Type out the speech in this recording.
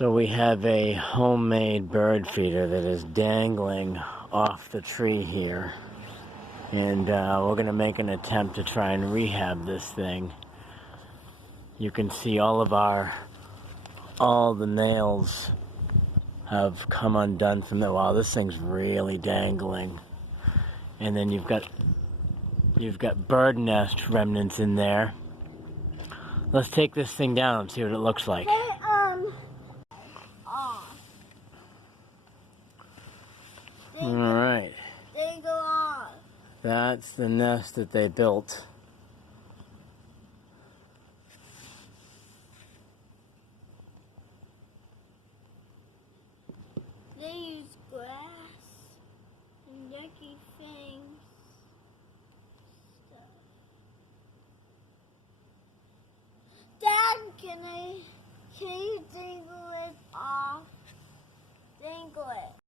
So we have a homemade bird feeder that is dangling off the tree here. And we're going to make an attempt to try and rehab this thing. You can see all the nails have come undone from the, wow, this thing's really dangling. And then you've got bird nest remnants in there. Let's take this thing down and see what it looks like. Alright. They go off. That's the nest that they built. They use grass and yucky things. Dad, can I...